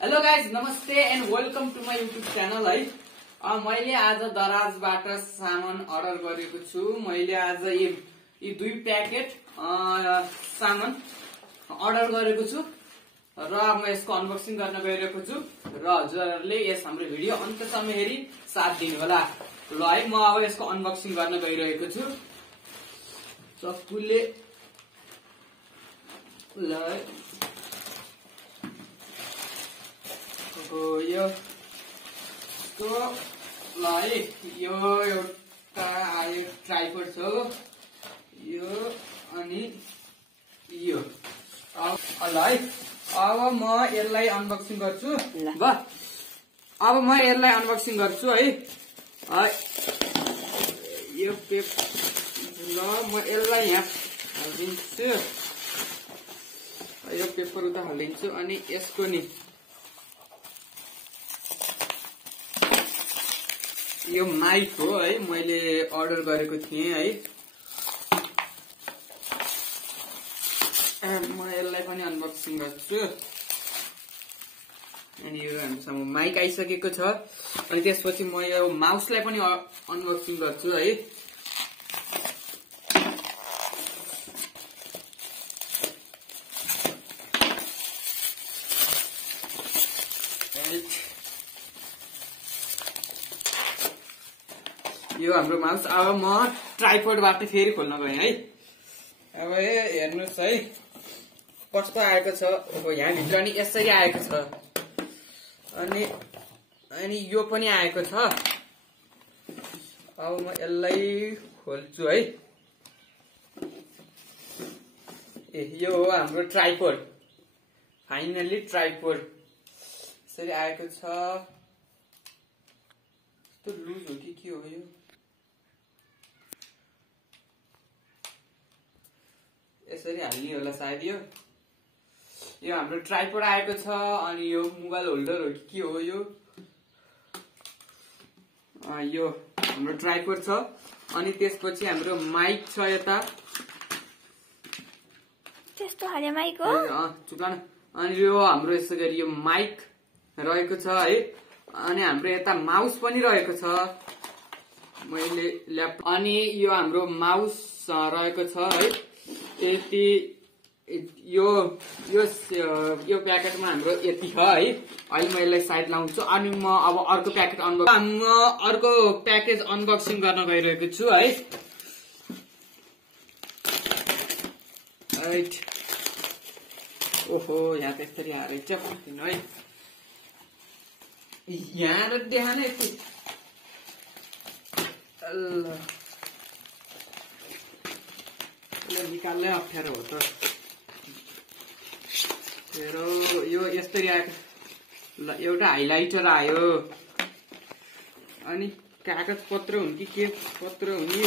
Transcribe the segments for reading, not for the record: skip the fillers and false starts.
Hello guys, नमस्ते and welcome to my YouTube channel है। मैले आज दराजबाट सामान अर्डर गरेको छु। मैले आज यी 2 प्याकेट सामान अर्डर गरेको छु र म यसको अनबक्सिङ गर्न गइरहेको छु र हजुरहरूले यस हाम्रो भिडियो अन्तसम्म हेरी साथ दिनु होला। ल है, म अब यसको अनबक्सिङ गर्न गइरहेको छु। चक्कुले ल यो एउटा आयो ट्राइपोड छ यो अनि यो ल है। अब म यसलाई अनबक्सिङ गर्छु। अब म यसलाई अनबक्सिङ गर्छु है। यो ल म यसलाई यहाँ हालिदिन्छु। यो पेपर उता हालिदिन्छु अनि यसको नि यो माइक हो है, मैले अर्डर गरेको थिएँ है। म यसलाई पनि अनबक्सिङ गर्छु अनि यो हामीसँग माइक आइसकेको छ अनि त्यसपछि म यो माउसलाई पनि अनबक्सिङ गर्छु है। यो हाम्रो माउस। अब म ट्राइपोडबाट फेरि खोल्न गएँ है। अब हेर्नुहोस् है कस्तो आएको छ। यहाँ भित्र नि यसरी आएको छ अनि यो पनि आएको छ। अब म यसलाई खोल्छु है। यो हो हाम्रो ट्राइपोड। फाइनली ट्राइपोड यसरी आएको छ। यस्तो लुज हो कि के हो यो? यसरी हाल्ने होला सायद। यो हाम्रो ट्राइपोड आएको छ अनि यो मोबाइल होल्डर हो कि के हो यो? यो हाम्रो ट्राइपोड छ अनि त्यसपछि हाम्रो माइक छ यता। त्यस्तो खाले माइक हो? चुप न। अनि यो हाम्रो यसो गरी यो माइक रहेको छ है। अनि हाम्रो यता माउस पनि रहेको छ। मैले ल्यापटप अनि यो हाम्रो माउस रहेको छ है। यति यो प्याकेटमा हाम्रो यति छ है। अहिले म यसलाई साइड लाउँछु अनि म अब अर्को प्याकेज अनबक्सिङ गर्न गइरहेको छु है। ओहो, यहाँ त यसरी हारेको छ है। यहाँ र देखा नै यति निकाल्नै अप्ठ्यारो हो त। यो यस्तरी आएको। ल एउटा हाइलाइटर आयो अनि कागज पत्र हुन् कि के पत्र हुने?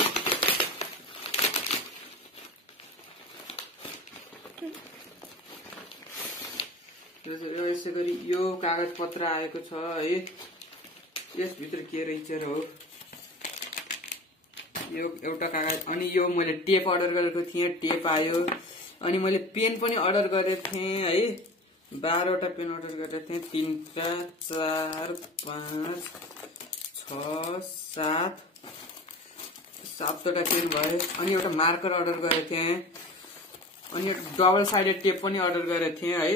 यसै गरी यो कागज पत्र आएको छ है। यसभित्र के रहेछ र हो? यो एउटा कागज अनि यो मैले टेप अर्डर गरेको थिएँ, टेप आयो। अनि मैले पेन पनि अर्डर गरेको थिएँ है। 12वटा पेन अर्डर गरेको थिएँ। 3 4 5 6 7वटा पेन भयो। अनि एउटा मार्कर अर्डर गरेको थिएँ अनि डबल साइडेड टेप पनि अर्डर गरेको थिएँ है।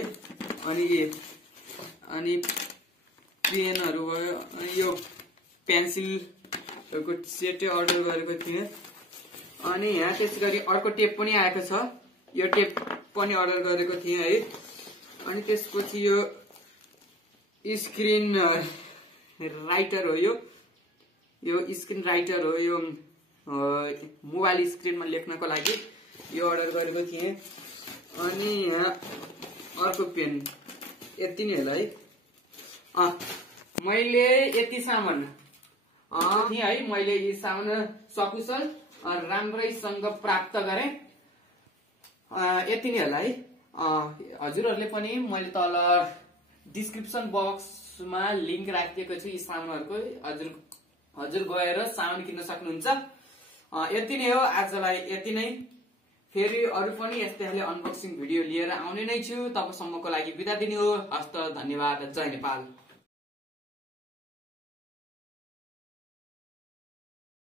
अनि पेनहरू भयो। अनि यो पेन्सिलको सेटै अर्डर गरेको थिएँ। अनि यहाँ त्यसै गरी अर्को टेप पनि आएको छ। यो टेप पनि अर्डर गरेको थिएँ है। अनि त्यसपछि यो स्क्रिन राइटर हो। यो स्क्रिन राइटर हो। यो मोबाइल स्क्रिनमा लेख्नको लागि यो अर्डर गरेको थिएँ। अनि यहाँ अर्को पेन। यति नै होला है। मैले यति सामान थिएँ है। मैले यी सामान सकुशल राम्रैसँग प्राप्त गरेँ। यति नै होला है। हजुरहरूले पनि मैले तल डिस्क्रिप्सन बक्समा लिंक राखिदिएको छु यी सामानहरूको। हजुर गएर सामान किन्न सक्नुहुन्छ। यति नै हो आजलाई। यति नै। फेरि अरू पनि यस्तै खाले अनबक्सिङ भिडियो लिएर आउने नै छु। तबसम्मको लागि बिदा दिनु हो। हस्त धन्यवाद। जय नेपाल।